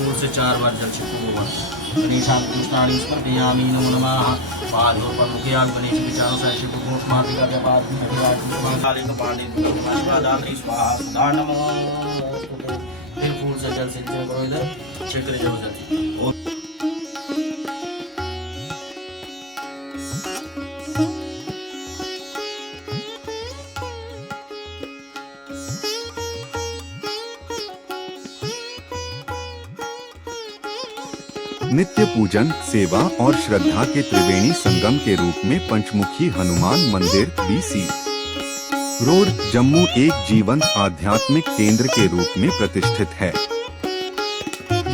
पूर्व से 4 बार जल छिड़को गणेशान कृष्णाणी स्मर्पयामि नमो नमः। पादों पर मुखियाल गणेश विचारों से शिव घोष मातृका के बाद काले कपाले स्वादात्री स्वाहा सुधा नमो। फिर फूल से जल सिंचन करो इधर छिड़क जाओ जल्दी। नित्य पूजन, सेवा और श्रद्धा के त्रिवेणी संगम के रूप में पंचमुखी हनुमान मंदिर BC रोड जम्मू एक जीवंत आध्यात्मिक केंद्र के रूप में प्रतिष्ठित है।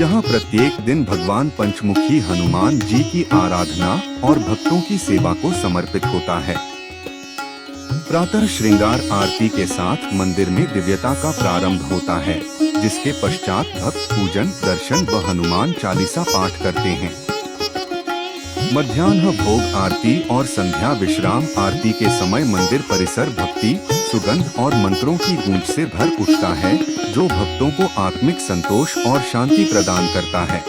यहाँ प्रत्येक दिन भगवान पंचमुखी हनुमान जी की आराधना और भक्तों की सेवा को समर्पित होता है। प्रातः श्रृंगार आरती के साथ मंदिर में दिव्यता का प्रारंभ होता है, जिसके पश्चात भक्त पूजन, दर्शन व हनुमान चालीसा पाठ करते हैं। मध्याह्न भोग आरती और संध्या विश्राम आरती के समय मंदिर परिसर भक्ति, सुगंध और मंत्रों की गूंज से भर उठता है, जो भक्तों को आत्मिक संतोष और शांति प्रदान करता है।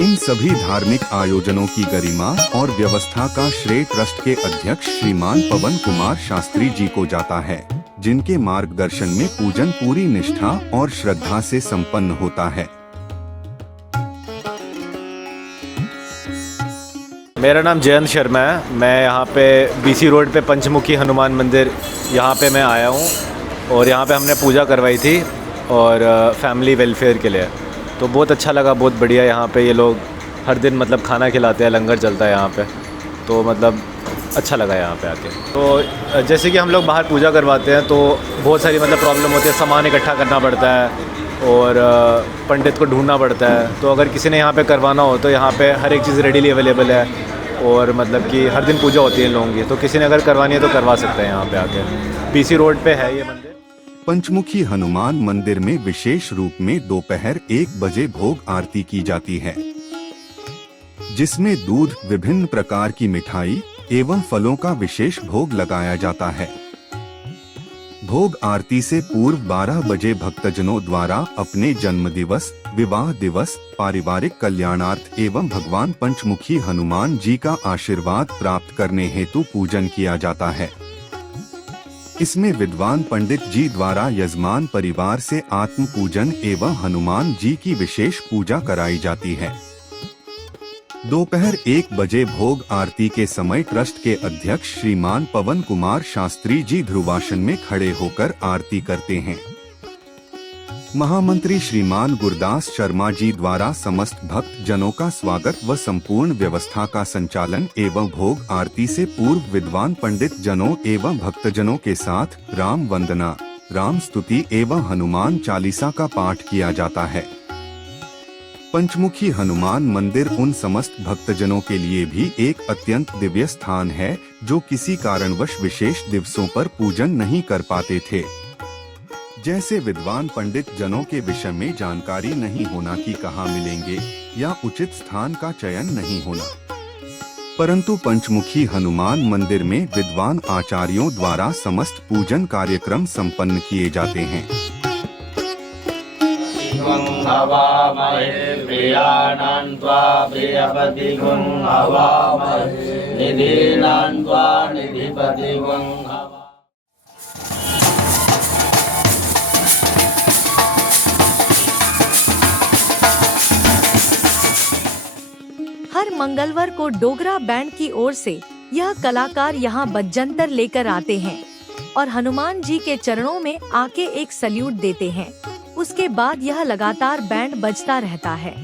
इन सभी धार्मिक आयोजनों की गरिमा और व्यवस्था का श्रेय ट्रस्ट के अध्यक्ष श्रीमान पवन कुमार शास्त्री जी को जाता है, जिनके मार्गदर्शन में पूजन पूरी निष्ठा और श्रद्धा से संपन्न होता है। मेरा नाम जयंत शर्मा है। मैं यहाँ पे BC रोड पे पंचमुखी हनुमान मंदिर यहाँ पे मैं आया हूँ और यहाँ पे हमने पूजा करवाई थी और फैमिली वेलफेयर के लिए। तो बहुत अच्छा लगा, बहुत बढ़िया। यहाँ पे ये लोग हर दिन मतलब खाना खिलाते हैं, लंगर चलता है यहाँ पे, तो मतलब अच्छा लगा यहाँ पे आके। तो जैसे कि हम लोग बाहर पूजा करवाते हैं तो बहुत सारी मतलब प्रॉब्लम होती है, सामान इकट्ठा करना पड़ता है और पंडित को ढूंढना पड़ता है। तो अगर किसी ने यहाँ पे करवाना हो तो यहाँ पे हर एक चीज़ रेडीली अवेलेबल है और मतलब कि हर दिन पूजा होती है इन लोगों की। तो किसी ने अगर करवानी है तो करवा सकते हैं यहाँ पे आके। BC रोड पे है ये मंदिर। पंचमुखी हनुमान मंदिर में विशेष रूप में दोपहर 1 बजे भोग आरती की जाती है, जिसमें दूध, विभिन्न प्रकार की मिठाई एवं फलों का विशेष भोग लगाया जाता है। भोग आरती से पूर्व 12 बजे भक्तजनों द्वारा अपने जन्म दिवस, विवाह दिवस, पारिवारिक कल्याणार्थ एवं भगवान पंचमुखी हनुमान जी का आशीर्वाद प्राप्त करने हेतु पूजन किया जाता है। इसमें विद्वान पंडित जी द्वारा यजमान परिवार से आत्म पूजन एवं हनुमान जी की विशेष पूजा कराई जाती है। दोपहर 1 बजे भोग आरती के समय ट्रस्ट के अध्यक्ष श्रीमान पवन कुमार शास्त्री जी ध्रुवासन में खड़े होकर आरती करते हैं। महामंत्री श्रीमान गुरदास शर्मा जी द्वारा समस्त भक्त जनों का स्वागत व संपूर्ण व्यवस्था का संचालन एवं भोग आरती से पूर्व विद्वान पंडित जनों एवं भक्तजनों के साथ राम वंदना, राम स्तुति एवं हनुमान चालीसा का पाठ किया जाता है। पंचमुखी हनुमान मंदिर उन समस्त भक्तजनों के लिए भी एक अत्यंत दिव्य स्थान है, जो किसी कारणवश विशेष दिवसों पर पूजन नहीं कर पाते थे। जैसे विद्वान पंडित जनों के विषय में जानकारी नहीं होना कि कहाँ मिलेंगे या उचित स्थान का चयन नहीं होना, परंतु पंचमुखी हनुमान मंदिर में विद्वान आचार्यों द्वारा समस्त पूजन कार्यक्रम संपन्न किए जाते हैं। हर मंगलवार को डोगरा बैंड की ओर से यह कलाकार यहाँ बज्जंतर लेकर आते हैं। और हनुमान जी के चरणों में आके एक सल्यूट देते हैं। उसके बाद यह लगातार बैंड बजता रहता है।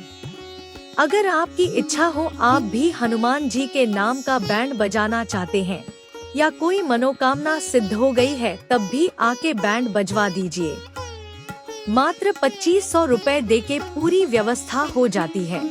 अगर आपकी इच्छा हो, आप भी हनुमान जी के नाम का बैंड बजाना चाहते हैं या कोई मनोकामना सिद्ध हो गई है, तब भी आके बैंड बजवा दीजिए। मात्र 2500 रुपए देके पूरी व्यवस्था हो जाती है।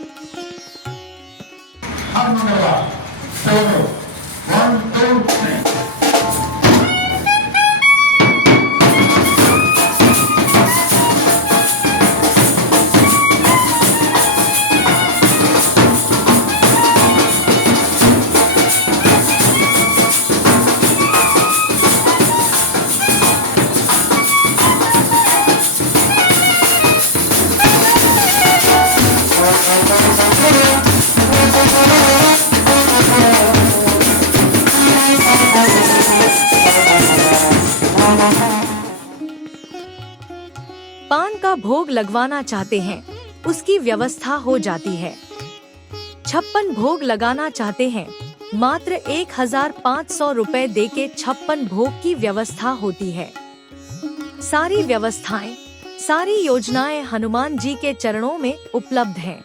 पान का भोग लगवाना चाहते हैं, उसकी व्यवस्था हो जाती है। 56 भोग लगाना चाहते हैं, मात्र 1500 रुपए देके 56 भोग की व्यवस्था होती है। सारी व्यवस्थाएं, सारी योजनाएं हनुमान जी के चरणों में उपलब्ध हैं।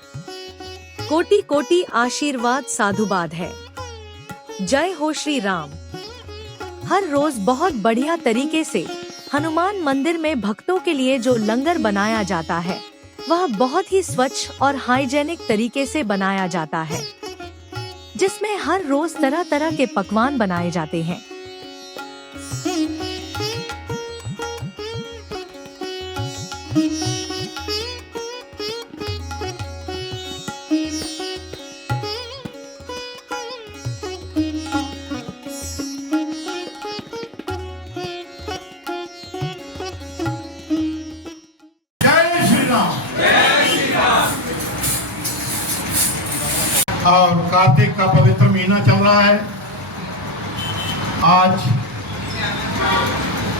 कोटि कोटि आशीर्वाद साधुवाद है। जय हो श्री राम। हर रोज बहुत बढ़िया तरीके से हनुमान मंदिर में भक्तों के लिए जो लंगर बनाया जाता है, वह बहुत ही स्वच्छ और हाइजेनिक तरीके से बनाया जाता है, जिसमें हर रोज तरह तरह के पकवान बनाए जाते हैं। और कार्तिक का पवित्र महीना चल रहा है। आज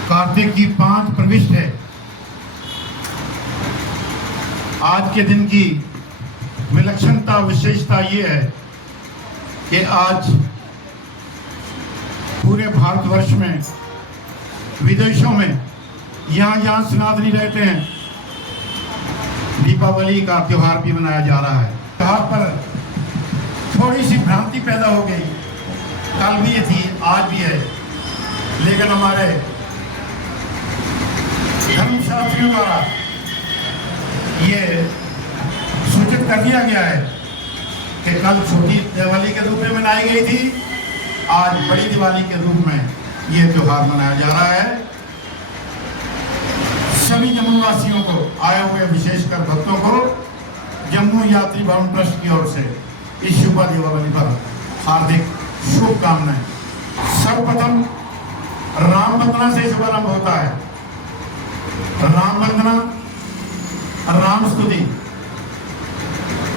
कार्तिक की 5 प्रविष्ट है। आज के दिन की विलक्षणता विशेषता ये है कि आज पूरे भारतवर्ष में, विदेशों में, यहाँ सनातनी रहते हैं, दीपावली का त्योहार भी मनाया जा रहा है। त्योहार पर थोड़ी सी भ्रांति पैदा हो गई, कल भी ये थी, आज भी है, लेकिन हमारे धर्मशास्त्रियों द्वारा ये सूचित कर दिया गया है कि कल छोटी दिवाली के रूप में मनाई गई थी, आज बड़ी दिवाली के रूप में ये त्योहार मनाया जा रहा है। सभी जम्मू वासियों को, आए हुए विशेषकर भक्तों को जम्मू यात्री भवन ट्रस्ट की ओर से इस शुभ दीपावली पर हार्दिक शुभकामनाएं। सर्वप्रथम राम वंदना से शुभारंभ होता है। राम वंदना, राम स्तुति,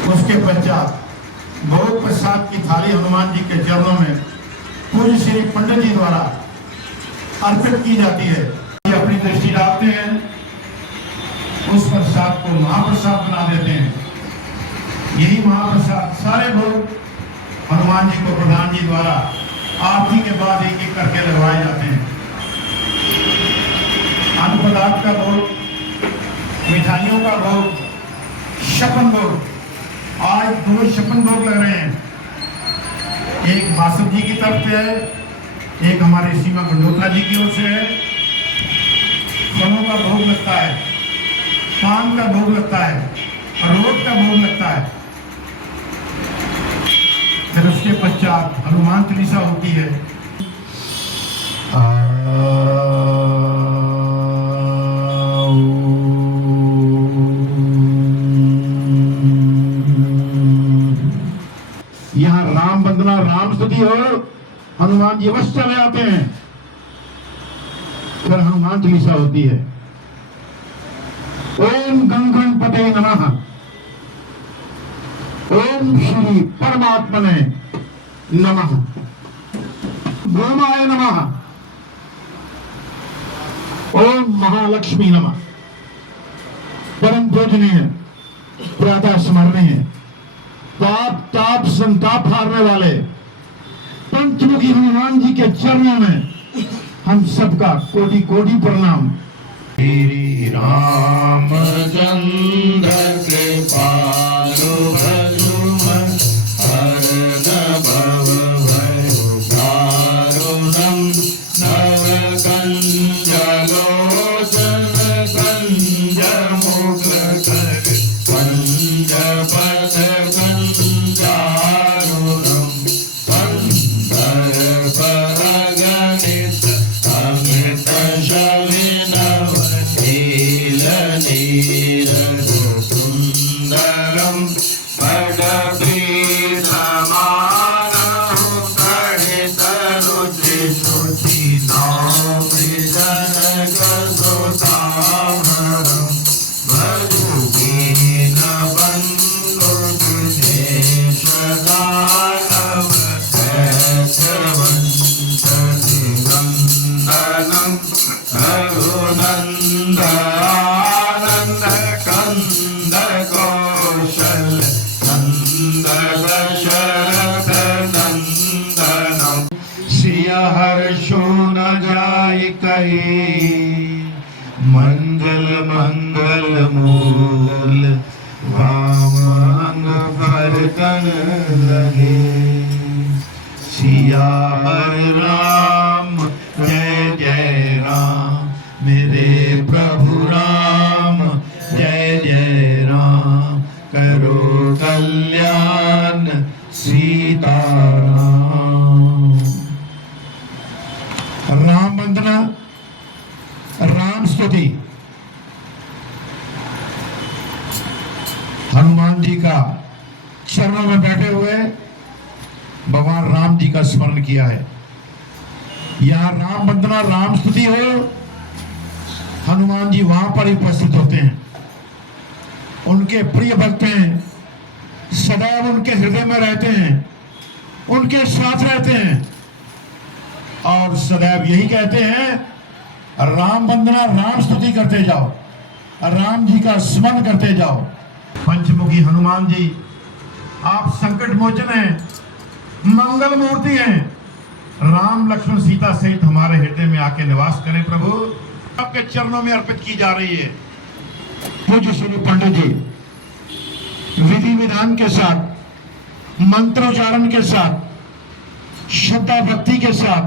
उसके पश्चात भोग प्रसाद की थाली हनुमान जी के चरणों में पूज्य श्री पंडित जी द्वारा अर्पित की जाती है। ये अपनी दृष्टि डालते हैं, उस प्रसाद को महाप्रसाद बना देते हैं। यही महाप्रसाद सारे भोग हनुमान जी को प्रधान जी द्वारा आरती के बाद एक एक करके लगवाए जाते हैं। अन्न पदार्थ का भोग, मिठाइयों का भोग, छप्पन भोग, आज 2 छप्पन भोग लग रहे हैं। एक बासुदेव जी की तरफ से है, एक हमारे सीमा गंडोत्रा जी की ओर से है। फलों का भोग लगता है, पान का भोग लगता है, रोट का भोग लगता है। फिर उसके पश्चात हनुमान चालीसा होती है। यहाँ राम वंदना, राम स्तुति और हनुमान जी अवश्य चले आते हैं। फिर हनुमान चालीसा होती है। ओम गण गणपते नमः, ओम श्री परमात्मने नमः, ब्रह्माय नमः, ओम महालक्ष्मी नमः। परम पूजनीय, प्रातः स्मरणीय, पाप ताप संताप हारने वाले पंचमुखी हनुमान जी के चरणों में हम सबका कोटि कोटि प्रणाम। श्री रामचंद्र कृपालु भजुमन हरन भव भयो दारुणम नवकंजलोचन कंज मुख कर पंजपद कंजारुणम सुंदर परगणित अमृत शविनव नील नीरज सुंदरम पदपीठमानहु तडित रुचि शुचि नौमृजनक सुतामरम भजु दीनबन्धु दिनेशदानव वंदनम रघुनंदन कंद कौशल नंद दशरथ नंदनम सिया हर्षो न जाय कहे मंगल मंगल मूल वामंग फरकन लगे सिया हर राम जय जय राम मेरे प्रभु राम जय जय राम करो कल्याण सीताराम। राम वंदना राम स्तुति हनुमान जी का चरणों में बैठे हुए भगवान राम जी का स्मरण किया है। यहाँ राम वंदना राम स्तुति हो, हनुमान जी वहां पर ही उपस्थित होते हैं। उनके प्रिय भक्त हैं, सदैव उनके हृदय में रहते हैं, उनके साथ रहते हैं और सदैव यही कहते हैं राम वंदना राम स्तुति करते जाओ, राम जी का स्मरण करते जाओ। पंचमुखी हनुमान जी आप संकट मोचन हैं, मंगल मूर्ति हैं। राम लक्ष्मण सीता सहित हमारे हृदय में आके निवास करें प्रभु। आपके चरणों में अर्पित की जा रही है। पूज्य श्री पंडित जी विधि विधान के साथ, मंत्रोच्चारण के साथ, श्रद्धा भक्ति के साथ,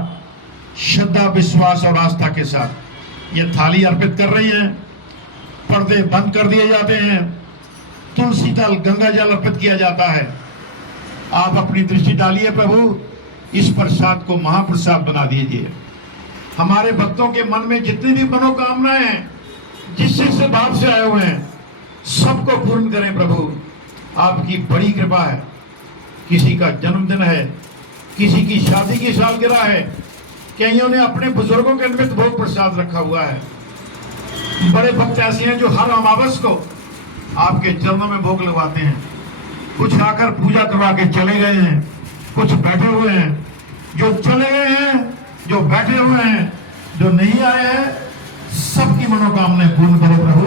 श्रद्धा विश्वास और आस्था के साथ ये थाली अर्पित कर रही है। पर्दे बंद कर दिए जाते हैं, तुलसी दल गंगा जल अर्पित किया जाता है। आप अपनी दृष्टि डालिए प्रभु, इस प्रसाद को महाप्रसाद बना दीजिए। हमारे भक्तों के मन में जितनी भी मनोकामनाएं हैं, जिस भाव से आए हुए हैं, सबको पूर्ण करें प्रभु। आपकी बड़ी कृपा है। किसी का जन्मदिन है, किसी की शादी की सालगिरह है, कईयों ने अपने बुजुर्गों के निमित्त भोग प्रसाद रखा हुआ है। बड़े भक्त ऐसे हैं जो हर अमावस को आपके चरणों में भोग लगवाते हैं। कुछ आकर पूजा करवा के चले गए हैं, कुछ बैठे हुए हैं। जो चले गए हैं, जो बैठे हुए हैं, जो नहीं आए हैं, सबकी मनोकामनाएं पूर्ण करो प्रभु।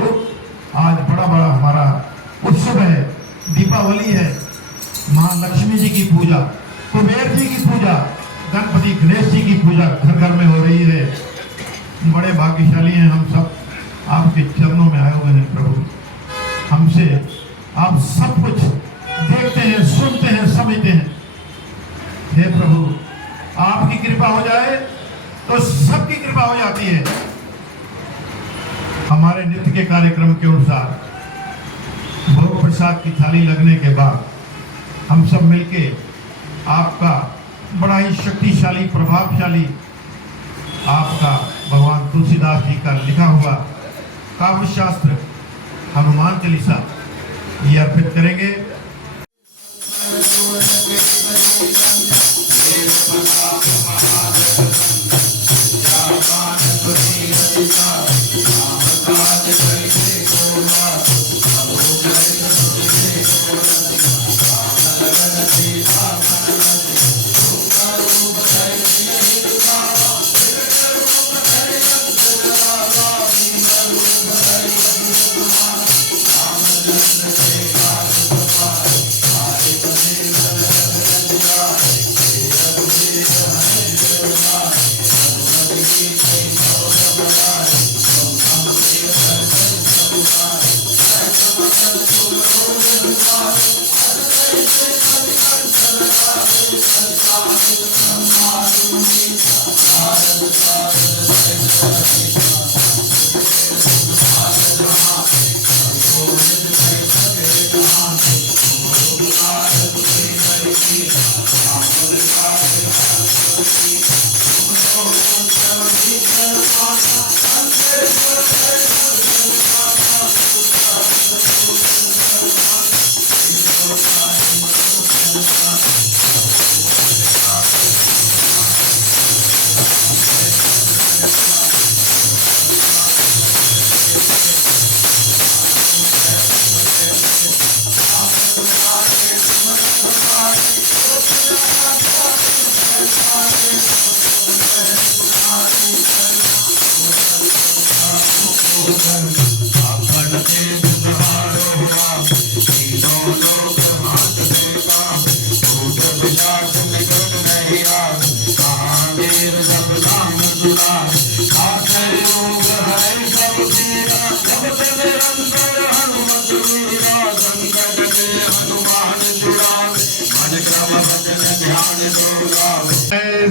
आज बड़ा बड़ा हमारा उत्सव है, दीपावली है, माँ लक्ष्मी जी की पूजा, कुबेर जी की पूजा, गणपति गणेश जी की पूजा घर घर में हो रही है। बड़े भाग्यशाली हैं हम सब, आपके चरणों में आए हुए हैं प्रभु। हमसे आप सब कुछ देखते हैं, सुनते हैं, समझते हैं। हे प्रभु, आपकी कृपा हो जाए तो सबकी कृपा हो जाती है। हमारे नित्य के कार्यक्रम के अनुसार भोग प्रसाद की थाली लगने के बाद हम सब मिलके आपका बड़ा ही शक्तिशाली, प्रभावशाली, आपका भगवान तुलसीदास जी का लिखा हुआ काव्य शास्त्र हनुमान चालीसा ये अर्पित करेंगे।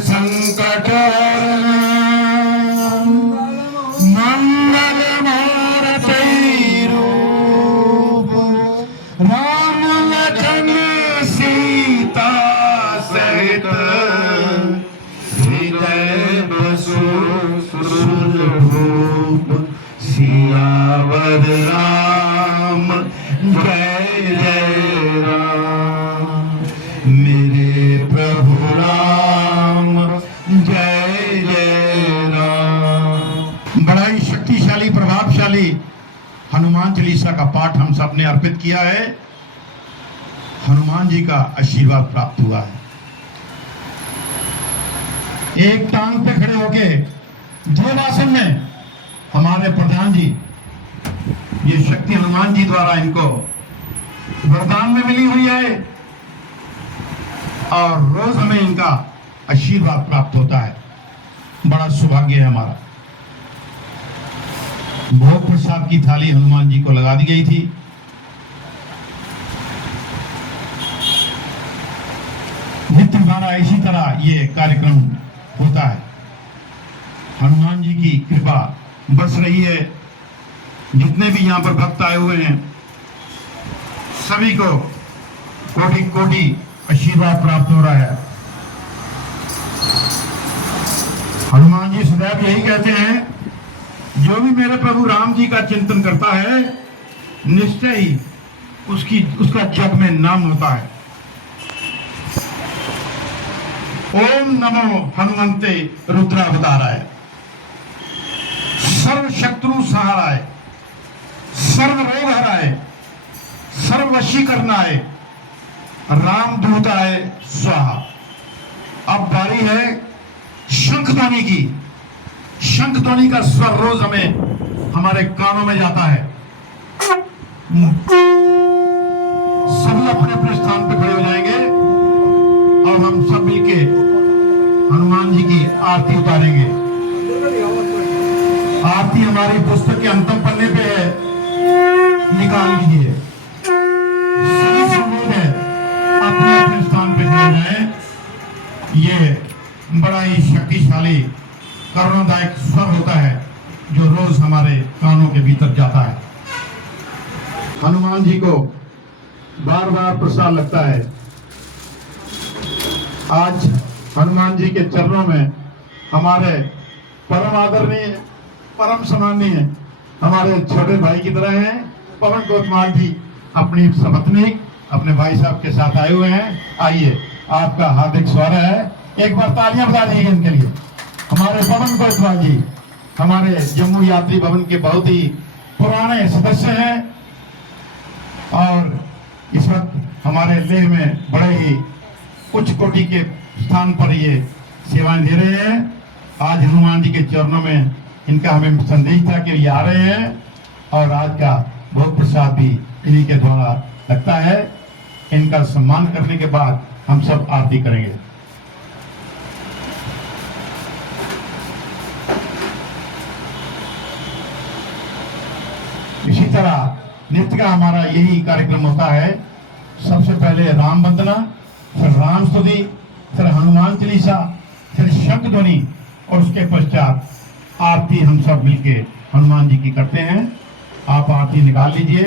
संकट मंगल मूर्ति रूप राम लखन सीता सहित हृदय बसु सुरभूप सियावर राम जय जय राम मेरे प्रभु राम जय जय राम। बड़ा ही शक्तिशाली प्रभावशाली हनुमान चालीसा का पाठ हम सब ने अर्पित किया है। हनुमान जी का आशीर्वाद प्राप्त हुआ है। एक टांग पे खड़े होके देवासन में हमारे प्रधान जी, ये शक्ति हनुमान जी द्वारा इनको वरदान में मिली हुई है और रोज हमें इनका आशीर्वाद प्राप्त होता है। बड़ा सौभाग्य है हमारा। भोग प्रसाद की थाली हनुमान जी को लगा दी गई थी। नित्य हमारा इसी तरह ये कार्यक्रम होता है। हनुमान जी की कृपा बरस रही है। जितने भी यहाँ पर भक्त आए हुए हैं सभी को कोटि कोटि आशीर्वाद प्राप्त हो रहा है। हनुमान जी सदैव यही कहते हैं, जो भी मेरे प्रभु राम जी का चिंतन करता है निश्चय ही उसका जग में नाम होता है। ओम नमो हनुमंते रुद्रावताराय, सर्व शत्रु सहाराय, सर्व रोग हराय, सर्व वशीकरणाय, राम दूताय स्वाहा। अब बारी है शंख ध्वनि की। शंख ध्वनि का स्वर रोज हमें हमारे कानों में जाता है। सभी अपने अपने स्थान पर खड़े हो जाएंगे और हम सब मिलके हनुमान जी की आरती उतारेंगे। आरती हमारी पुस्तक के अंतिम पन्ने पे है, निकाल लीजिए। सभी संबोध है अपने अपने स्थान पे खड़े जाएं। ये बड़ा ही शक्तिशाली करुणादायक स्वर होता है जो रोज हमारे कानों के भीतर जाता है। हनुमान जी को बार बार प्रसाद लगता है। आज हनुमान जी के चरणों में हमारे परम आदरणीय, परम सम्माननीय हमारे छोटे भाई की तरह हैं पवन कोतवाल जी, अपनी सपत्नी अपने भाई साहब के साथ आए हुए हैं। आइए, आपका हार्दिक स्वागत है। एक बार तालियां बजा दीजिए इनके लिए। हमारे पवन कोतवाल जी हमारे जम्मू यात्री भवन के बहुत ही पुराने सदस्य हैं और इस वक्त हमारे लेह में बड़े ही उच्च कोटि के स्थान पर ये सेवाएं दे रहे हैं। आज हनुमान जी के चरणों में इनका हमें संदेश था कि ये आ रहे हैं और आज का भोग प्रसाद भी इन्हीं के द्वारा लगता है। इनका सम्मान करने के बाद हम सब आरती करेंगे। इसी तरह नित्य का हमारा यही कार्यक्रम होता है। सबसे पहले राम वंदना, फिर राम स्तुति, फिर हनुमान चालीसा, फिर शंख ध्वनि और उसके पश्चात आरती हम सब मिलके हनुमान जी की करते हैं। आप आरती निकाल लीजिए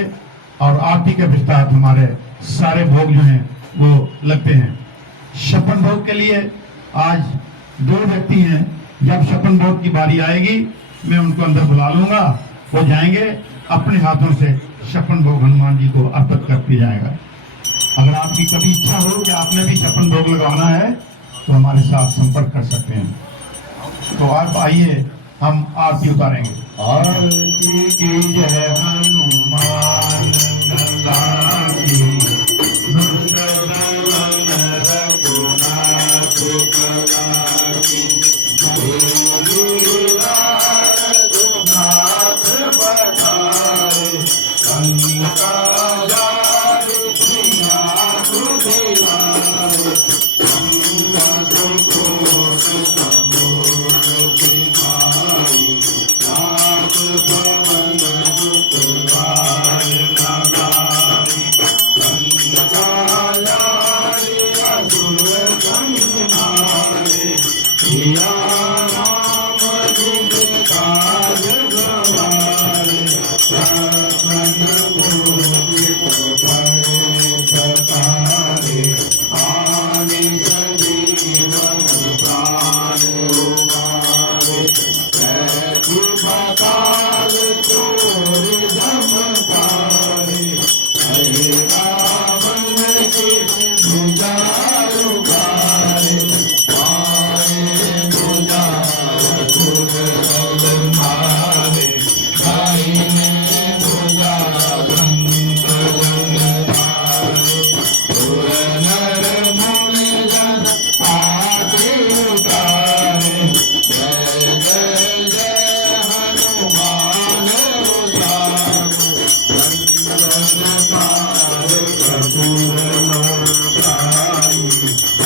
और आरती के पश्चात हमारे सारे भोग जो हैं वो लगते हैं। छप्पन भोग के लिए आज 2 व्यक्ति हैं। जब छप्पन भोग की बारी आएगी मैं उनको अंदर बुला लूंगा, वो जाएंगे अपने हाथों से छप्पन भोग हनुमान जी को अर्पित करके जाएगा। अगर आपकी कभी इच्छा हो कि आपने भी छप्पन भोग लगवाना है तो हमारे साथ संपर्क कर सकते हैं। तो आप आइए, हम आरती उतारेंगे। आरती की जय हनुमान लाल की, दुष्ट दमन रघुनाथ कला की, रघुनाथ बताए लंका जाए सिया सुधियाए, संकट कोट समुद्र सिधाए, नाथ पवन दुत वार लगाए, लंका जाए असुर संहारे, सिया राम जी काज गवारे, रतन मोहित बड़े सतारे, आने जीवन प्राण उबारे, कैसी बताल चोर जमकारे, हरे रावण की भुजाल उगारे, पाए भुजाल सुरगल मारे, दाहिने भुजाल संतन धारे, सुर नर मुनि जन आके उतारे, जय जय जय हनुमान उतारे, संतन पार कपूर लोकाई,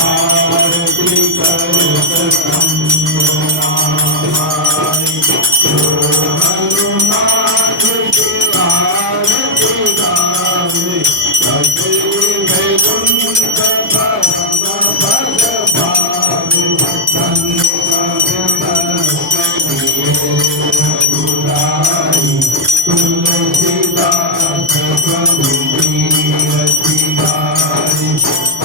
आरती करत नामाई, हनुमान की आरती गावे, सभी वैकुंठ परम पद पावे, रघुराई, तुलसीदास प्रभु कीरति गाई,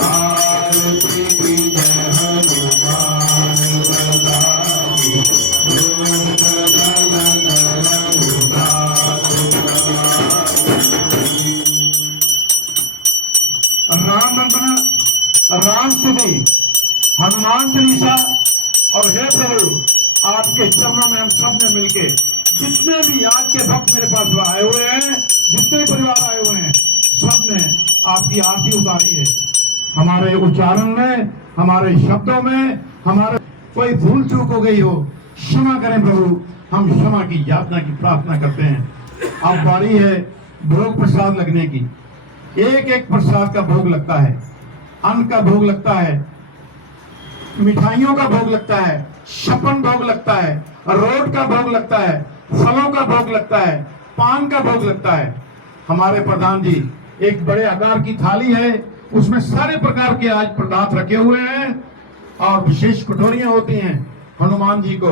आरती की जय हनुमान बलाई, लोक गगन रघुनाथ राम वंदना, राम स्तुति, हनुमान चालीसा। और हे प्रभु, आपके चरणों में हम सब ने मिलके, जितने भी आज के भक्त मेरे पास आए हुए हैं, जितने परिवार आए हुए हैं, सब ने आपकी आरती उतारी है। हमारे उच्चारण में, हमारे शब्दों में, हमारे कोई भूल चूक हो गई हो, क्षमा करें प्रभु। हम क्षमा की याचना की प्रार्थना करते हैं। अब बारी है भोग प्रसाद लगने की। एक एक प्रसाद का भोग लगता है, अन्न का भोग लगता है, मिठाइयों का भोग लगता है, छप्पन भोग लगता है, रोट का भोग लगता है, फलों का भोग लगता है, पान का भोग लगता है। हमारे प्रधान जी एक बड़े आकार की थाली है, उसमें सारे प्रकार के आज पदार्थ रखे हुए हैं और विशेष कटोरियां होती हैं। हनुमान जी को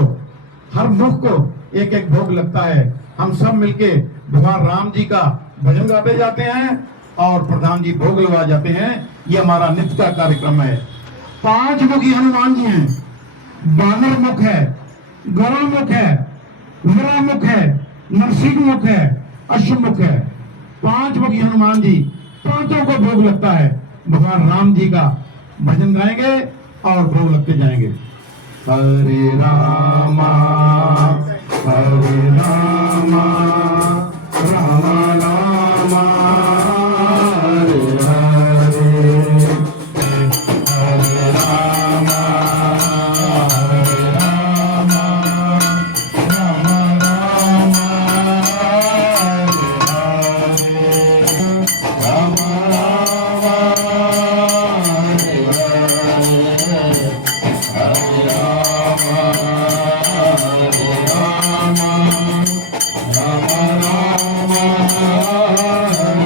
हर मुख को एक एक भोग लगता है। हम सब मिलके भगवान राम जी का भजन गाते जाते हैं और प्रधान जी भोग लगा जाते हैं। ये हमारा नित्य का कार्यक्रम है। 5 मुखी हनुमान जी हैं। बानर मुख है, गरुड़ मुख है, वीरा मुख है, नरसिंह मुख है, अश्वमुख है। 5 मुखी हनुमान जी, पांचों को भोग लगता है। भगवान राम जी का भजन गाएंगे और भोग लगते जाएंगे। हरे रामा राम रामा हरे हरे, हरे रामा राम राम हरे हरे, राम राम हरे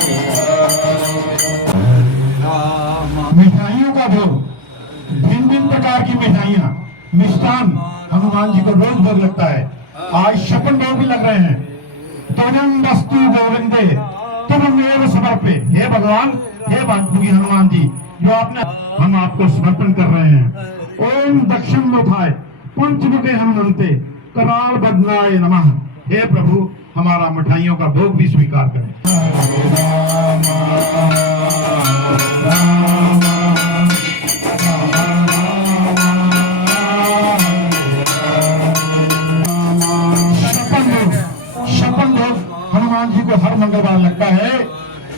हरे, हरे राम मिठाइयों का भोग, भिन्न भिन्न प्रकार की मिठाइयाँ, मिष्ठान हनुमान हनुमान जी को रोज भोग लगता है। आज 56 भोग भी लग रहे हैं। तुम वस्तु गोविंदे तुम मेरे समर्पे, हे भगवान, हे भागभोगी हनुमान जी, जो आपने हम आपको समर्पण कर रहे हैं। ओम दक्षिण मुखाय पंचमुखे हनुमंते कराल बदनाय नमः। हे प्रभु, हमारा मिठाइयों का भोग भी स्वीकार करें। शपन भोग हनुमान जी को हर मंगलवार लगता है।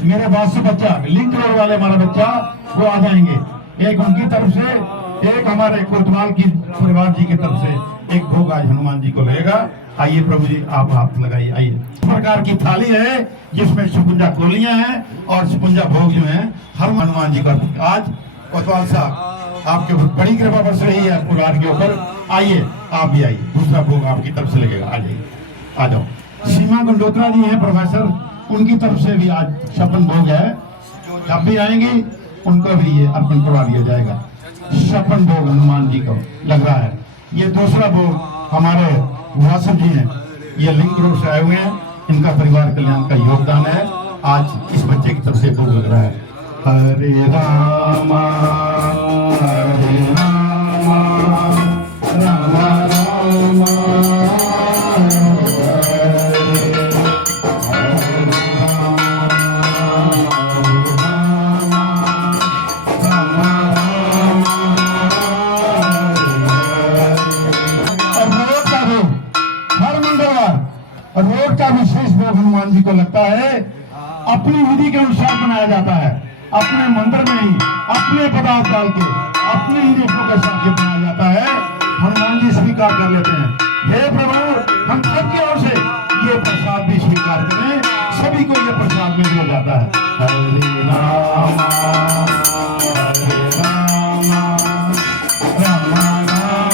मेरे वासु बच्चा लिंक रोड वाले हमारा बच्चा वो आ जाएंगे, एक उनकी तरफ से, एक हमारे कोतवाल की परिवार जी की तरफ से एक भोग आज हनुमान जी को लगेगा। आइए प्रभु जी, आप हाथ लगाइए। आइए, इस प्रकार की थाली है जिसमें 56 कोलियां हैं और 56 भोग जो हैं हर हनुमान जी का। आज कोतवाल साहब आपके बड़ी कृपा बरस रही है परिवार के ऊपर। आइए, आप भी आइए, दूसरा भोग आपकी तरफ से लगेगा। आ जाइए, आ जाओ। सीमा गंडोत्रा जी हैं प्रोफेसर, उनकी तरफ से भी आज 56 भोग है। जब भी आएंगे उनको भी ये अर्पण करवा दिया जाएगा। 56 भोग हनुमान जी को लग रहा है। ये दूसरा भोग हमारे वासव जी हैं, ये लिंक रोड से आए हुए हैं, इनका परिवार कल्याण का योगदान है। आज इस बच्चे की तरफ से भोग लग रहा है। हरे राम हरे राम राम राम रोड का विशेष भोग हनुमान जी को लगता है। अपनी विधि के अनुसार बनाया जाता है, अपने मंदिर में ही अपने पदार्थ डाल के अपने ही रेखों के साथ ये बनाया जाता है। हनुमान जी स्वीकार कर लेते हैं। हे प्रभु, हम सबकी ओर से ये प्रसाद भी स्वीकार करें, सभी को ये प्रसाद में दिया जाता है। हरे राम हरे राम राम राम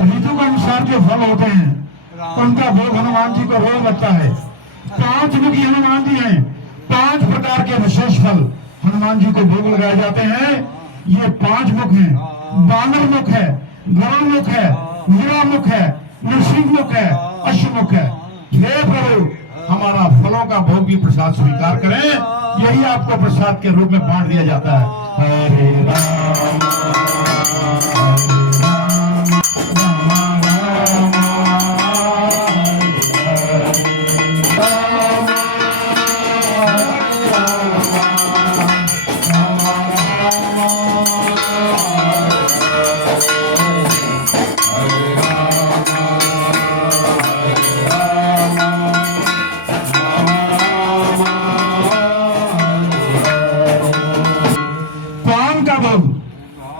ऋतु के अनुसार जो फल होते हैं उनका भोग हनुमान जी को रोज लगता है। 5 मुखी हनुमान जी हैं, 5 प्रकार के विशेष फल हनुमान जी को भोग लगाए जाते हैं। ये 5 मुख हैं, बानर मुख है, गरुड़ मुख है, वीरा मुख है, नृसिंह मुख है, अश्वमुख है। हे प्रभु, हमारा फलों का भोग भी प्रसाद स्वीकार करें, यही आपको प्रसाद के रूप में बांट दिया जाता है। हरे राम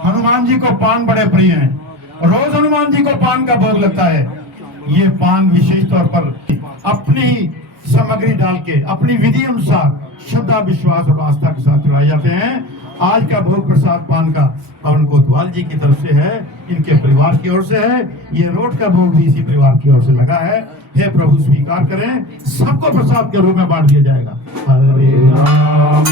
हनुमान जी को पान बड़े प्रिय हैं। रोज हनुमान जी को पान का भोग लगता है। ये पान विशेष तौर पर अपनी सामग्री डाल के अपनी विधि अनुसार श्रद्धा विश्वास और आस्था के साथ चढ़ाए जाते हैं। आज का भोग प्रसाद पान का पवन कोतवाल जी की तरफ से है, इनके परिवार की ओर से है। ये रोड का भोग भी इसी परिवार की ओर से लगा है। हे प्रभु, स्वीकार करें, सबको प्रसाद के रूप में बांट दिया जाएगा। हरे राम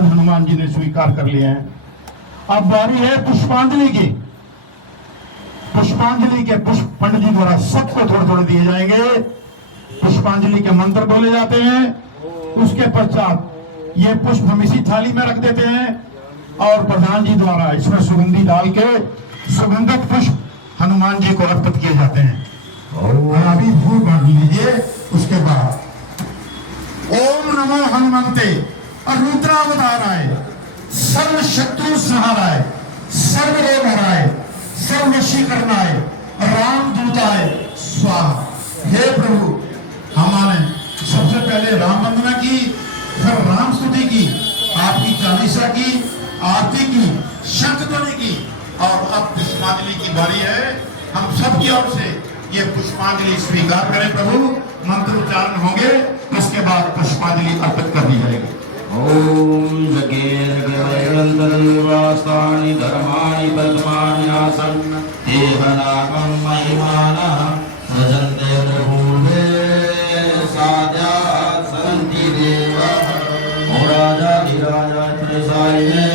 हनुमान जी ने स्वीकार कर लिए हैं। अब बारी है पुष्पांजलि की। पुष्पांजलि के पुष्प पंडित जी द्वारा सबको थोड़े थोड़े दिए जाएंगे। पुष्पांजलि के मंत्र बोले जाते हैं। उसके पश्चात ये पुष्प हम इसी थाली में रख देते हैं और प्रधान जी द्वारा इसमें सुगंधी डाल के सुगंधित पुष्प हनुमान जी को अर्पित किए जाते हैं। और अभी फूल बांट लीजिए। उसके बाद ओम नमो हनुमंते रुद्रावताराय सर्व शत्रु संहाराय सर्व रोग हराय सर्व वशीकरणाय राम दूताय स्वाहा। हे प्रभु, हमने सबसे पहले राम वंदना की, फिर राम स्तुति की, आपकी चालीसा की, आरती की, शंख ध्वनि की, और अब पुष्पांजलि की बारी है। हम सब की ओर से ये पुष्पांजलि स्वीकार करें प्रभु। मंत्र उच्चारण होंगे, उसके बाद पुष्पांजलि अर्पित कर दी जाएगी। ओम जगेर्गवास्तानि धर्माणि प्रथमानि आसन् देवनागं महिमानः सजन्ते प्रभुवे साद्या सन्ति देवः। ओ राजाधिराजाय प्रसायिने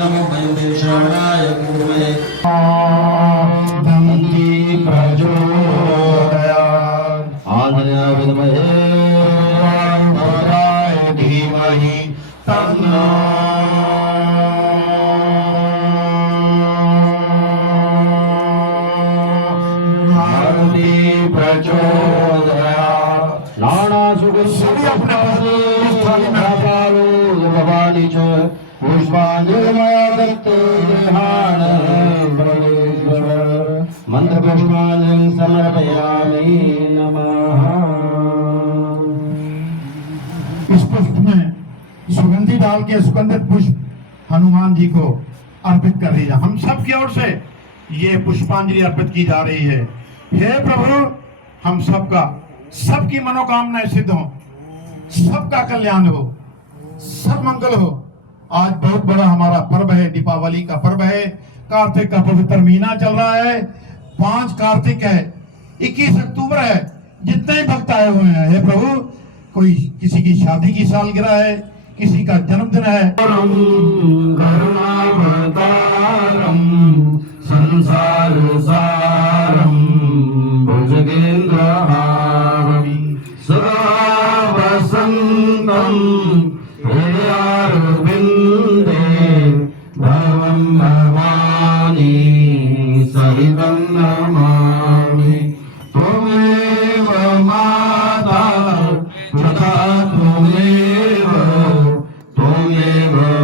नमो वैदेशाय गुरुवे। दन्ति प्रचोदयात् आंजनेय विद्महे रामभद्राय धीमहि तन्नो दन्ति प्रचोदयात्। सभी अपने इस थाली में भवानी च पुष्पांजलिमया दत्त देहान मंत्र पुष्पांजलि समर्पयामि नमः। इस पुष्प में सुगंधी डाल के सुगंधित पुष्प हनुमान जी को अर्पित कर दीजिए। हम सब की ओर से ये पुष्पांजलि अर्पित की जा रही है। हे प्रभु, हम सबकी मनोकामनाएं सिद्ध हो, सबका कल्याण हो, सब मंगल हो। आज बहुत बड़ा हमारा पर्व है, दीपावली का पर्व है। कार्तिक का पवित्र महीना चल रहा है। 5 कार्तिक है, 21 अक्टूबर है। जितने भक्त आए हुए हैं, हे प्रभु, कोई किसी की शादी की सालगिरह है, किसी का जन्मदिन है। करुणावतारम संसार सारम भुजगेन्द्रहारम सदा वसंतम हृदयारविंदे भवं भवानी सहितं नमामि। त्वमेव माता पिता त्वमेव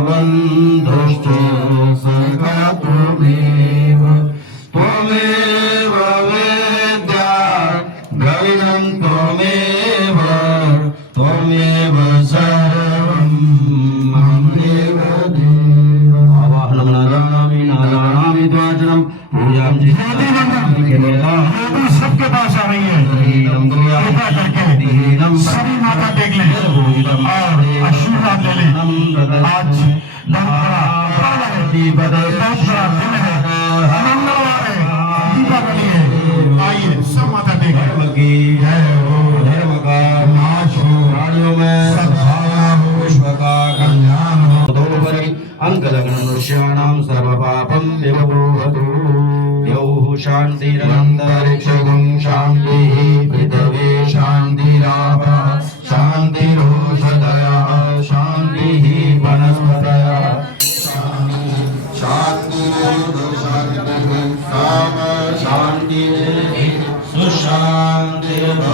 बन्धुश्च सखा त्वमेव वेद्या द्रविणं त्वमेव सर्वं ममेव देव। आवाहनं नारायणामि त्वाचनं पूजां सबके पास आ रही है। कृपा करके सभी माता देख लें और आशीर्वाद ले लें। आज बहुत बड़ा दिन है, मंगलवार है, दीपावली है। आइए सब माता देख लें। जय हो, सद्भावना हो, विश्व का कल्याण हो। अंकलगणमनुष्याणां सर्वपापं विमोहतु। द्यौः शान्तिरनन्तरिक्षं शान्तिः पृथिवी शान्तिरापः शान्तिरोषधयः शान्तिः वनस्पतयः शान्तिः सुशान्तिर्भवतु।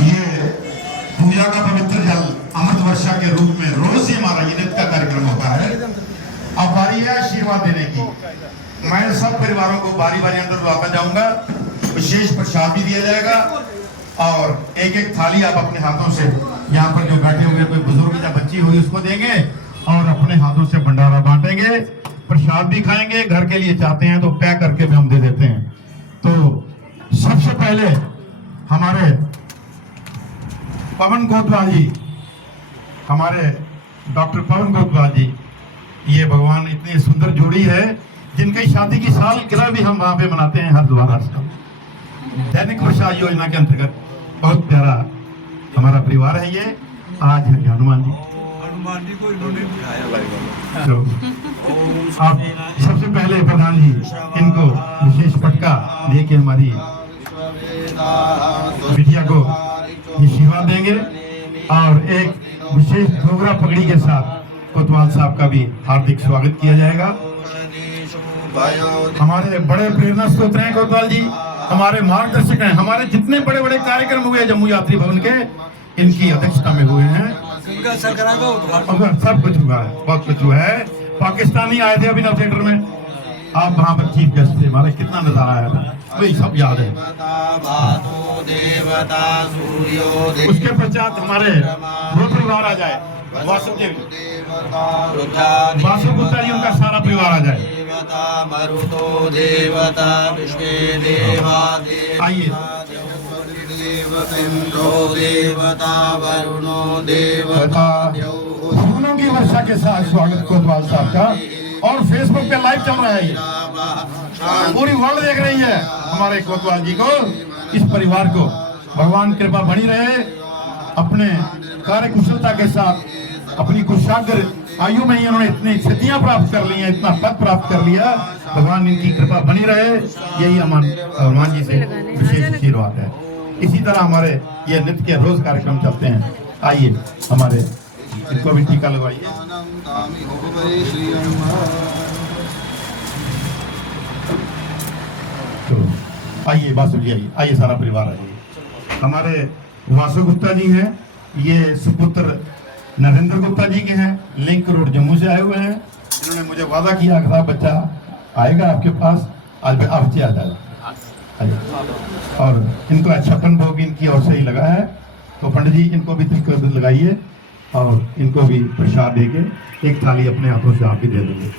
ये पूजा का पवित्र जल अमृत वर्षा के रूप में रोज ही हमारा यूनिट का कार्यक्रम होता है। अब बारी है आशीर्वाद देने की। मैं सब परिवारों को बारी बारी अंदर बुलाता जाऊंगा। विशेष प्रसाद भी दिया जाएगा और एक एक थाली आप अपने हाथों से, यहाँ पर जो बैठे हुए कोई बुजुर्ग या बच्ची हुई उसको देंगे और अपने हाथों से भंडारा बांटेंगे। प्रसाद भी खाएंगे, घर के लिए चाहते हैं तो पैक करके भी हम दे देते हैं। तो सबसे पहले हमारे पवन कोतवाल जी, हमारे डॉक्टर पवन कोतवाल जी, ये भगवान इतनी सुंदर जोड़ी है जिनकी शादी की सालगिरह भी हम वहां पे मनाते हैं हर द्वारा। दैनिक प्रसाद योजना के अंतर्गत बहुत प्यारा हमारा परिवार है ये। आज है हनुमान जी को इन्होंने बुलाया। तो आप सबसे पहले प्रधान जी इनको विशेष पटका दे के हमारी बिटिया को आशीर्वाद देंगे और एक विशेष डोगरा पगड़ी के साथ कोतवाल साहब का भी हार्दिक स्वागत किया जाएगा। हमारे बड़े प्रेरणा स्रोत हैं कोतवाल जी, हमारे मार्गदर्शक हैं। हमारे जितने बड़े बड़े कार्यक्रम हुए जम्मू यात्री भवन के, इनकी अध्यक्षता में हुए हैं। सब कुछ हुआ है, बहुत कुछ हुआ है। पाकिस्तानी आए थे अभिनव थिएटर में, आप वहाँ पर चीफ गेस्ट थे, हमारा कितना नजारा आया था, वही सब याद है। उसके पश्चात हमारे वो परिवार आ जाए, वासुदेव वासु गुप्ता जी, उनका सारा परिवार आ जाए। आइए फूलों की वर्षा के साथ स्वागत कोतवाल साहब का, और फेसबुक पे लाइव चल रहा है, ये पूरी वर्ल्ड देख रही है हमारे कोतवाल जी को, इस परिवार को। भगवान कृपा बनी रहे, अपने कार्य कुशलता के साथ अपनी कुशाग्र आयु में ही उन्होंने इतनी सिद्धियां प्राप्त कर ली हैं, इतना पद प्राप्त कर लिया। भगवान इनकी कृपा बनी रहे, यही हनुमान जी से विशेष आशीर्वाद है। इसी तरह हमारे ये नित्य के रोज कार्यक्रम चलते हैं। आइए हमारे इनको भी टीका लगवाइए। तो आइए वासु जी, आइए आइए सारा परिवार आइए। हमारे वासु गुप्ता जी हैं, ये सुपुत्र नरेंद्र गुप्ता जी के हैं, लिंक रोड जम्मू से आए हुए हैं। इन्होंने मुझे वादा किया कि बच्चा आएगा आपके पास, आज आप बच्चे आ जाएगा। और इनको 56 भोग इनकी ओर से ही लगा है, तो पंडित जी इनको भी तिलक लगाइए और इनको भी प्रसाद देके एक थाली अपने हाथों से आप भी दे देंगे।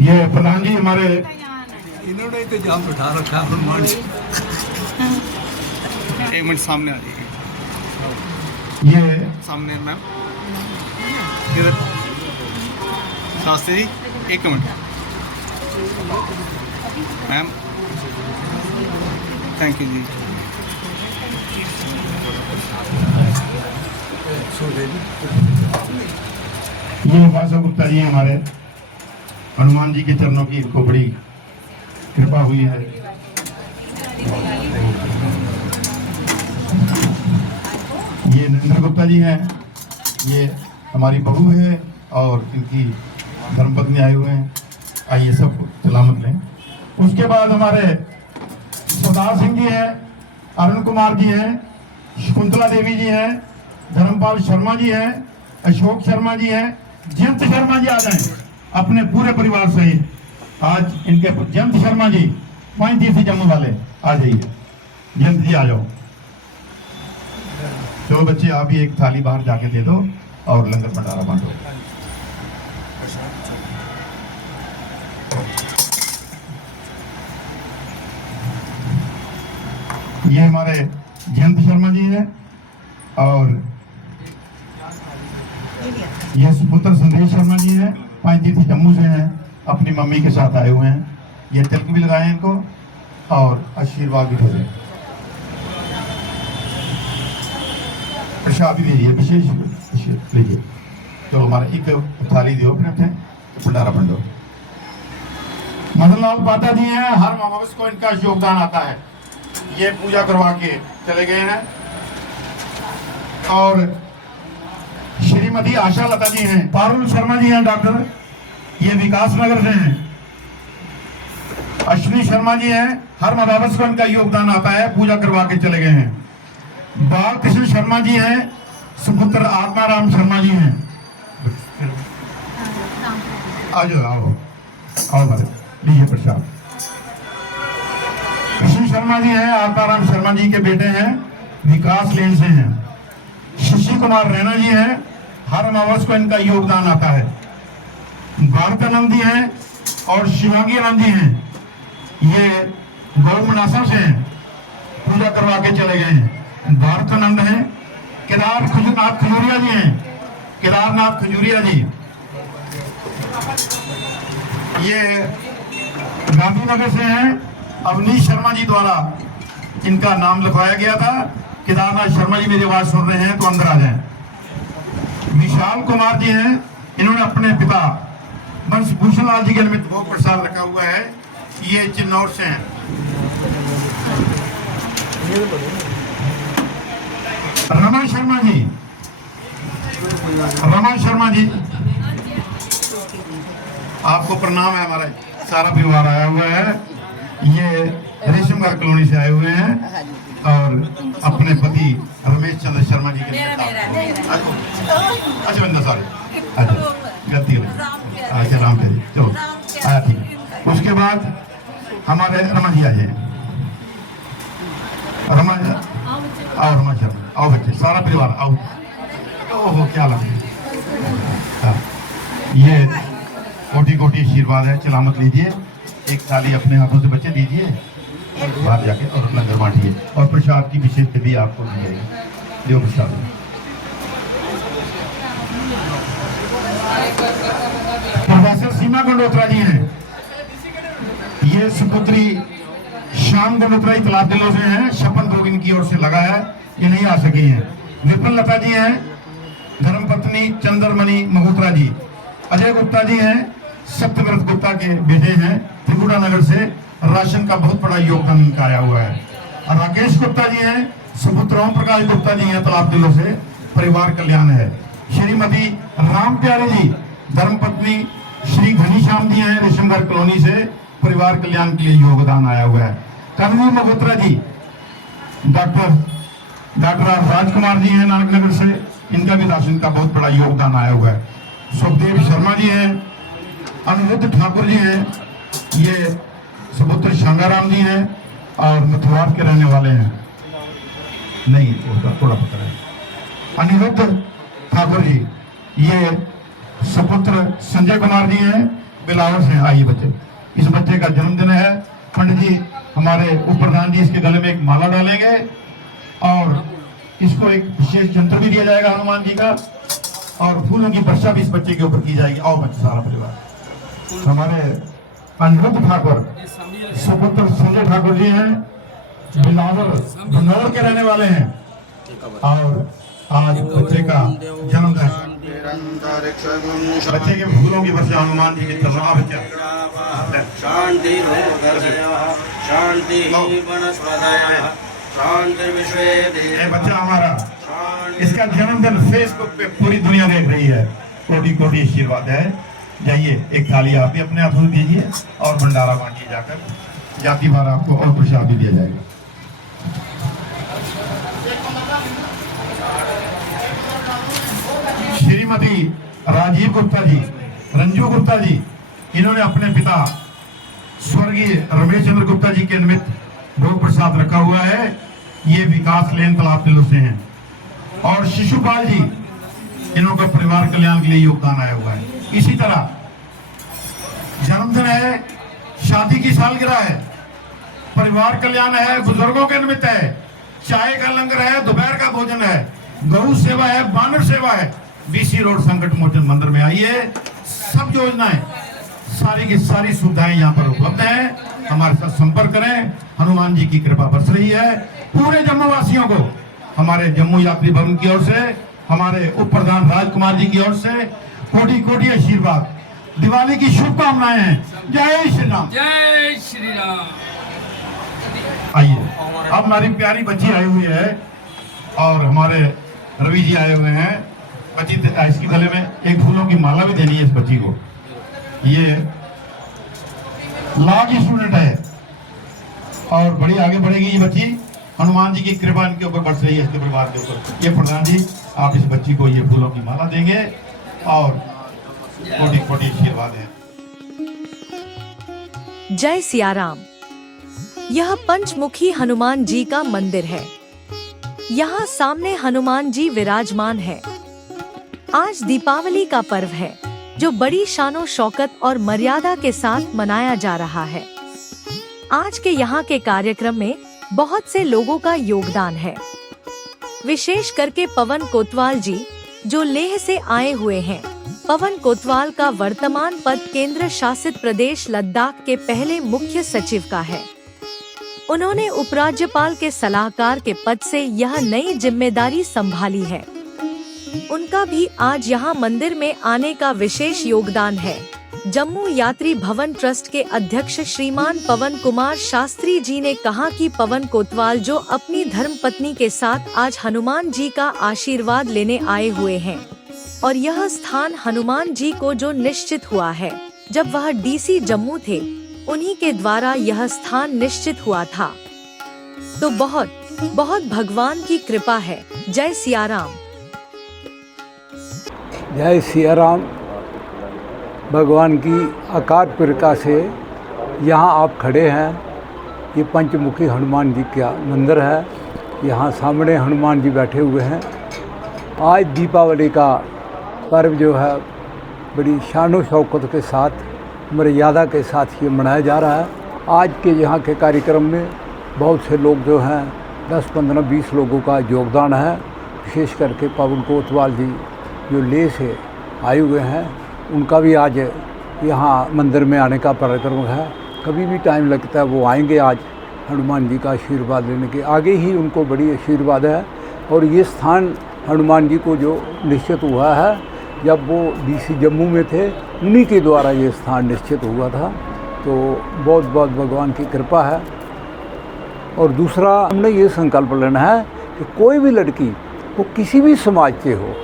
ये प्रधान जी हमारे, इन्होंने इंतजाम बिठा रखा हनुमान जी। एक मिनट सामने आ जाइए, ये सामने मैम, शास्त्री जी एक मिनट मैम, थैंक यू जी। ये वासु गुप्ता जी हमारे, हनुमान जी के चरणों की इनको बड़ी कृपा हुई है। ये नरेंद्र गुप्ता जी हैं, ये हमारी बहू है और इनकी धर्मपत्नी आए हुए हैं। आइए सब सलामत लें। उसके बाद हमारे सरदार सिंह जी हैं, अरुण कुमार जी हैं, शकुंतला देवी जी हैं, धर्मपाल शर्मा जी हैं, अशोक शर्मा जी हैं, जयंत शर्मा जी आ जाएं अपने पूरे परिवार से। आज इनके जयंत शर्मा जी 5 तीर्थी जम्मू वाले आ जाइए। जयंत जी आ जाओ। तो बच्चे आप ही एक थाली बाहर जाके दे दो और लंगर भंडारा बांटो। ये हमारे जयंत शर्मा जी हैं और ये सुपुत्र संदेश शर्मा जी हैं, 5 तीर्थी जम्मू से हैं, अपनी मम्मी के साथ आए हुए हैं। ये तिलक भी लगाए इनको और आशीर्वाद भी दे। प्रसाद भी दीजिए, विशेष लीजिए। तो हमारा एक थाली दो अपने थे, भंडारा बंटो। मदन लाल पाटा जी हैं, हर अमावस को इनका योगदान आता है। ये पूजा करवा के चले गए हैं। और श्रीमती आशा लता जी हैं, पारुल शर्मा जी हैं डॉक्टर, ये विकास नगर से हैं। अश्विनी शर्मा जी हैं, हर अमावस को इनका योगदान आता है, पूजा करवा के चले गए हैं। बालकृष्ण शर्मा जी हैं, सुपुत्र आत्माराम शर्मा जी हैं। आज आओ आओ मारे लीजिए प्रसाद। कृष्ण शर्मा जी हैं, आत्माराम शर्मा जी के बेटे हैं, विकास लेन से हैं। शशि कुमार रैना जी हैं, हर अमावस को इनका योगदान आता है। भारतानंद जी हैं और शिवांगी आनंद जी हैं, ये गौमनासा से हैं, पूजा करवा के चले गए हैं। भारतानंद हैं। केदारनाथ खजूरिया जी हैं, केदारनाथ खजूरिया जी, ये गांधीनगर से हैं। अवनीश शर्मा जी द्वारा इनका नाम लिखवाया गया था। केदारनाथ शर्मा जी मेरी आवाज सुन रहे हैं तो अंदर आ जाएं। विशाल कुमार जी हैं, इन्होंने अपने पिता वंशभूषण लाल जी के निमित्त भोग प्रसाद रखा हुआ है। ये चिन्नौर से हैं। रमा शर्मा जी, रमा शर्मा जी, आपको प्रणाम है। हमारा सारा परिवार आया हुआ है। ये रेशमगढ़ कॉलोनी से आए हुए हैं और अपने पति रमेश चंद्र शर्मा जी के लिए अच्छा बंदा सॉरी अच्छा गलती हो गई। अच्छा राम प्यारी चलो आया ठीक। उसके बाद हमारे रमा जी आए, रमा आओ, रमा शर्मा आओ, बच्चे सारा परिवार आओ। ओहो क्या लगा, ये कोटि कोटि आशीर्वाद है। सलामत लीजिए, एक थाली अपने हाथों से बच्चे दीजिए, बाहर जाके और लंगर बांटिए और प्रसाद की विशेष भी आपको दी जाएगी। देव प्रसाद प्रोफेसर सीमा गंडोत्रा जी हैं। ये सुपुत्री श्याम गंडोत्रा तालाब दिलों से हैं। छप्पन भोग इनकी ओर से लगा है, ये नहीं आ सकी हैं। विपिन लता जी हैं। धर्मपत्नी चंद्रमणि मगोत्रा जी। अजय गुप्ता जी हैं, सत्यव्रत गुप्ता के बेटे हैं, त्रिपुरा नगर से। राशन का बहुत बड़ा योगदान इनका आया हुआ है। और राकेश गुप्ता जी हैं, सुपुत्र ओम प्रकाश गुप्ता जी हैं, तालाब दिलों से। परिवार कल्याण है। श्रीमती राम प्यारे जी, धर्मपत्नी श्री घनीश्याम जी हैं, रेशमगढ़ कॉलोनी से। परिवार कल्याण के लिए योगदान आया हुआ है। कन्वी मगोत्रा जी, डॉक्टर राजकुमार जी हैं, नानकनगर से। इनका भी राशन का बहुत बड़ा योगदान आया हुआ है। सुखदेव शर्मा जी हैं। अनिरुद्ध ठाकुर जी हैं, ये सुपुत्र शांगाराम जी हैं और मथुरार के रहने वाले हैं। नहीं उसका थोड़ा पता है। अनिरुद्ध ठाकुर जी, ये सुपुत्र संजय कुमार जी हैं, बिलावर से। आइए बच्चे, इस बच्चे का जन्मदिन है। पंडित जी हमारे उप प्रधान जी इसके गले में एक माला डालेंगे और इसको एक विशेष यंत्र भी दिया जाएगा हनुमान जी का, और फूलों की वर्षा भी इस बच्चे के ऊपर की जाएगी। आओ बच्चे सारा परिवार। हमारे अनिरुद्ध ठाकुर सुपुत्र संजय ठाकुर जी हैं, बिलावर बनौर के रहने वाले हैं और आज बच्चे का जन्मदिन है। बच्चे के फूलों की वर्षा हनुमान जी की तरह। बच्चा शांति शांति वनस्पतयः शांति विश्वे ये बच्चा हमारा, इसका जन्मदिन फेसबुक पे पूरी दुनिया देख रही है। कोटि कोटि आशीर्वाद है। जाइए, एक थाली आप भी अपने हाथों से दीजिए और भंडारा बांटिए जाकर। जाति बार आपको और प्रसाद भी दिया जाएगा। श्रीमती राजीव गुप्ता जी, रंजू गुप्ता जी, इन्होंने अपने पिता स्वर्गीय रमेश चंद्र गुप्ता जी के निमित्त भोग प्रसाद रखा हुआ है। ये विकास लेन तालाब दिलों से हैं। और शिशुपाल जी, इनका परिवार कल्याण के लिए योगदान आया हुआ है। इसी तरह जन्मदिन है, शादी की सालगिरह है, परिवार कल्याण है, बुजुर्गों के निमित्त है, चाय का लंगर है, दोपहर का भोजन है, गौ सेवा है, बानर सेवा है। बीसी रोड संकट मोचन मंदिर में आइए। सब योजनाएं, सारी की सारी सुविधाएं यहाँ पर उपलब्ध हैं। हमारे साथ संपर्क करें। हनुमान जी की कृपा बरस रही है। पूरे जम्मू वासियों को हमारे जम्मू यात्री भवन की ओर से, हमारे उप प्रधान राजकुमार जी की ओर से कोटि कोटि आशीर्वाद। दिवाली की शुभकामनाएं हैं। जय श्री राम, जय श्री राम। आइए, अब हमारी प्यारी बच्ची आई हुई है और हमारे रवि जी आए हुए हैं। बच्ची इसके गले में एक फूलों की माला भी देनी है इस बच्ची को। ये लॉ की स्टूडेंट है और बड़ी आगे बढ़ेगी ये बच्ची। हनुमान जी की कृपा इनके ऊपर बरस रही है, इसके परिवार के ऊपर। ये प्रधान जी, आप इस बच्ची को ये फूलों की माला देंगे और कोटि कोटि आशीर्वाद है। जय सिया राम। यह पंचमुखी हनुमान जी का मंदिर है। यहाँ सामने हनुमान जी विराजमान है। आज दीपावली का पर्व है, जो बड़ी शानो शौकत और मर्यादा के साथ मनाया जा रहा है। आज के यहाँ के कार्यक्रम में बहुत से लोगों का योगदान है, विशेष करके पवन कोतवाल जी, जो लेह से आए हुए हैं। पवन कोतवाल का वर्तमान पद केंद्र शासित प्रदेश लद्दाख के पहले मुख्य सचिव का है। उन्होंने उपराज्यपाल के सलाहकार के पद से यह नई जिम्मेदारी संभाली है। उनका भी आज यहाँ मंदिर में आने का विशेष योगदान है। जम्मू यात्री भवन ट्रस्ट के अध्यक्ष श्रीमान पवन कुमार शास्त्री जी ने कहा कि पवन कोतवाल जो अपनी धर्मपत्नी के साथ आज हनुमान जी का आशीर्वाद लेने आए हुए हैं और यह स्थान हनुमान जी को जो निश्चित हुआ है जब वह डीसी जम्मू थे, उन्हीं के द्वारा यह स्थान निश्चित हुआ था। तो बहुत बहुत भगवान की कृपा है। जय सिया राम। जय सिया राम। भगवान की अकाल कृपा से यहाँ आप खड़े हैं, ये पंचमुखी हनुमान जी का मंदिर है। यहाँ सामने हनुमान जी बैठे हुए हैं। आज दीपावली का पर्व जो है बड़ी शानो शौकत के साथ, मर्यादा के साथ ये मनाया जा रहा है। आज के यहाँ के कार्यक्रम में बहुत से लोग जो हैं 10, 15, 20 लोगों का योगदान है। विशेष करके पवन कोतवाल जी जो ले से आए हुए हैं, उनका भी आज यहाँ मंदिर में आने का कार्यक्रम है। कभी भी टाइम लगता है वो आएंगे आज हनुमान जी का आशीर्वाद लेने के। आगे ही उनको बड़ी आशीर्वाद है। और ये स्थान हनुमान जी को जो निश्चित हुआ है जब वो डीसी जम्मू में थे, उन्हीं के द्वारा ये स्थान निश्चित हुआ था। तो बहुत बहुत भगवान की कृपा है। और दूसरा हमने ये संकल्प लेना है कि कोई भी लड़की वो किसी भी समाज से हो,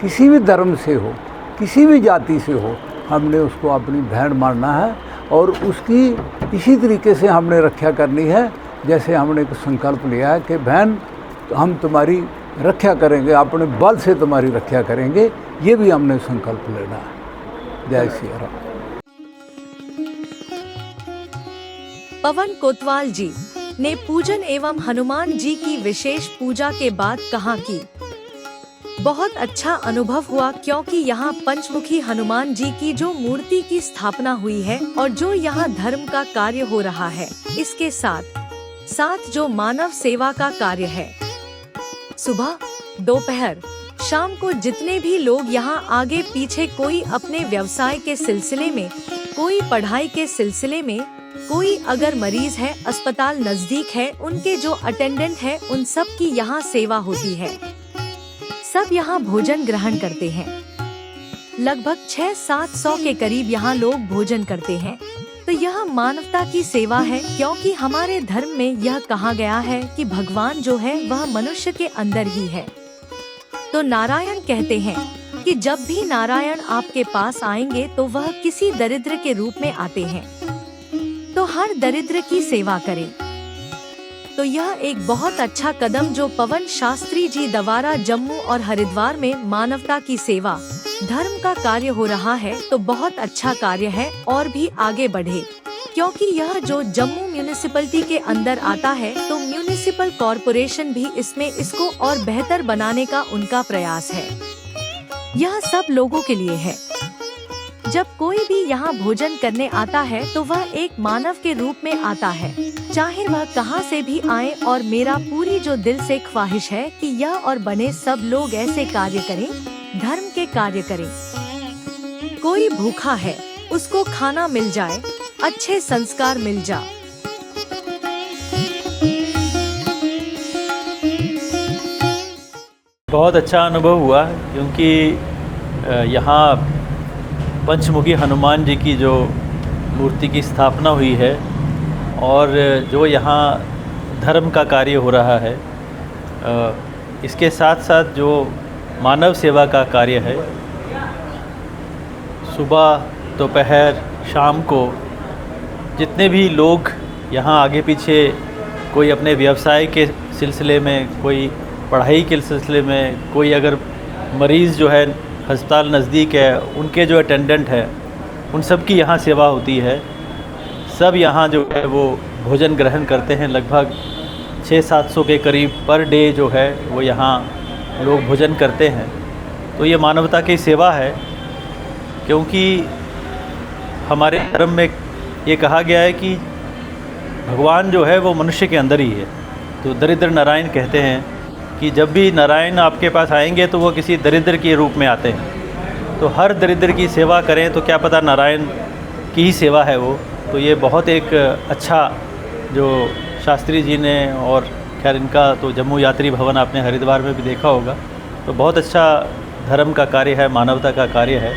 किसी भी धर्म से हो, किसी भी जाति से हो, हमने उसको अपनी बहन मानना है और उसकी इसी तरीके से हमने रक्षा करनी है जैसे हमने एक संकल्प लिया है कि बहन हम तुम्हारी रक्षा करेंगे, अपने बल से तुम्हारी रक्षा करेंगे। ये भी हमने संकल्प लेना है। जय सिया राम। पवन कोतवाल जी ने पूजन एवं हनुमान जी की विशेष पूजा के बाद कहा कि बहुत अच्छा अनुभव हुआ, क्योंकि यहाँ पंचमुखी हनुमान जी की जो मूर्ति की स्थापना हुई है और जो यहाँ धर्म का कार्य हो रहा है, इसके साथ जो मानव सेवा का कार्य है, सुबह, दोपहर, शाम को जितने भी लोग यहाँ आगे पीछे, कोई अपने व्यवसाय के सिलसिले में, कोई पढ़ाई के सिलसिले में, कोई अगर मरीज है, अस्पताल नजदीक है, उनके जो अटेंडेंट है, उन सब की यहाँ सेवा होती है। सब यहाँ भोजन ग्रहण करते हैं। लगभग 600-700 के करीब यहाँ लोग भोजन करते हैं। तो यह मानवता की सेवा है, क्योंकि हमारे धर्म में यह कहा गया है कि भगवान जो है वह मनुष्य के अंदर ही है। तो नारायण कहते हैं कि जब भी नारायण आपके पास आएंगे तो वह किसी दरिद्र के रूप में आते हैं, तो हर दरिद्र की सेवा करें। तो यह एक बहुत अच्छा कदम जो पवन शास्त्री जी द्वारा जम्मू और हरिद्वार में मानवता की सेवा, धर्म का कार्य हो रहा है, तो बहुत अच्छा कार्य है और भी आगे बढ़े, क्योंकि यह जो जम्मू म्यूनिसिपैलिटी के अंदर आता है, तो म्यूनिसिपल कॉरपोरेशन भी इसको और बेहतर बनाने का उनका प्रयास है। यह सब लोगों के लिए है। जब कोई भी यहाँ भोजन करने आता है तो वह एक मानव के रूप में आता है, चाहे वह कहाँ से भी आए। और मेरा पूरी जो दिल से ख्वाहिश है कि यह और बने सब लोग ऐसे कार्य करें, धर्म के कार्य करें। कोई भूखा है, उसको खाना मिल जाए, अच्छे संस्कार मिल जा। बहुत अच्छा अनुभव हुआ, क्योंकि यहाँ पंचमुखी हनुमान जी की जो मूर्ति की स्थापना हुई है और जो यहाँ धर्म का कार्य हो रहा है, इसके साथ साथ जो मानव सेवा का कार्य है, सुबह, दोपहर, शाम को जितने भी लोग यहाँ आगे पीछे, कोई अपने व्यवसाय के सिलसिले में, कोई पढ़ाई के सिलसिले में, कोई अगर मरीज़ जो है अस्पताल नज़दीक है, उनके जो अटेंडेंट है, उन सब की यहाँ सेवा होती है। सब यहाँ जो है वो भोजन ग्रहण करते हैं। लगभग 600-700 के करीब पर डे जो है वो यहाँ लोग भोजन करते हैं। तो ये मानवता की सेवा है, क्योंकि हमारे धर्म में ये कहा गया है कि भगवान जो है वो मनुष्य के अंदर ही है। तो दरिद्र नारायण कहते हैं कि जब भी नारायण आपके पास आएंगे तो वो किसी दरिद्र के रूप में आते हैं। तो हर दरिद्र की सेवा करें तो क्या पता नारायण की ही सेवा है वो। तो ये बहुत एक अच्छा जो शास्त्री जी ने, और खैर इनका तो जम्मू यात्री भवन आपने हरिद्वार में भी देखा होगा, तो बहुत अच्छा धर्म का कार्य है, मानवता का कार्य है।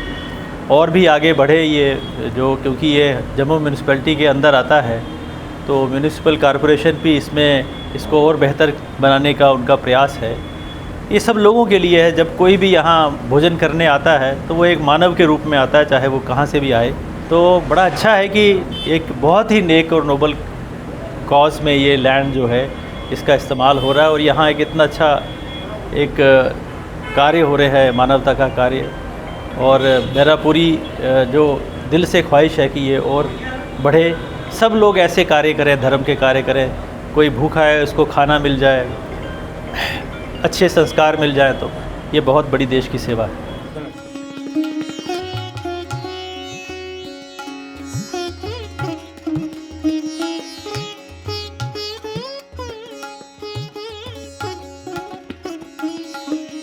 और भी आगे बढ़े ये जो, क्योंकि ये जम्मू म्यूनिसिपैलिटी के अंदर आता है, तो म्यूनिसिपल कॉरपोरेशन भी इसमें इसको और बेहतर बनाने का उनका प्रयास है। ये सब लोगों के लिए है। जब कोई भी यहाँ भोजन करने आता है तो वो एक मानव के रूप में आता है, चाहे वो कहाँ से भी आए। तो बड़ा अच्छा है कि एक बहुत ही नेक और नोबल कॉज में ये लैंड जो है इसका इस्तेमाल हो रहा है, और यहाँ एक इतना अच्छा एक कार्य हो रहा है, मानवता का कार्य। और मेरा पूरी जो दिल से ख्वाहिश है कि ये और बढ़े, सब लोग ऐसे कार्य करें, धर्म के कार्य करें। कोई भूखा है उसको खाना मिल जाए, अच्छे संस्कार मिल जाए, तो ये बहुत बड़ी देश की सेवा है।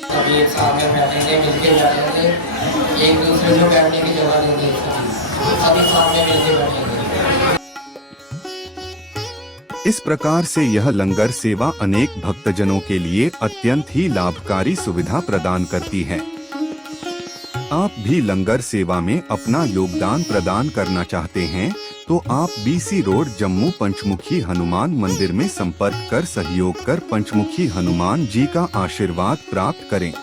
सभी एक साथ में बैठेंगे, मिलके बैठेंगे, एक दूसरे को बैठने की जगह देंगे, सभी साथ में मिलके बैठेंगे। इस प्रकार से यह लंगर सेवा अनेक भक्तजनों के लिए अत्यंत ही लाभकारी सुविधा प्रदान करती है। आप भी लंगर सेवा में अपना योगदान प्रदान करना चाहते हैं तो आप BC रोड जम्मू पंचमुखी हनुमान मंदिर में संपर्क कर सहयोग कर पंचमुखी हनुमान जी का आशीर्वाद प्राप्त करें।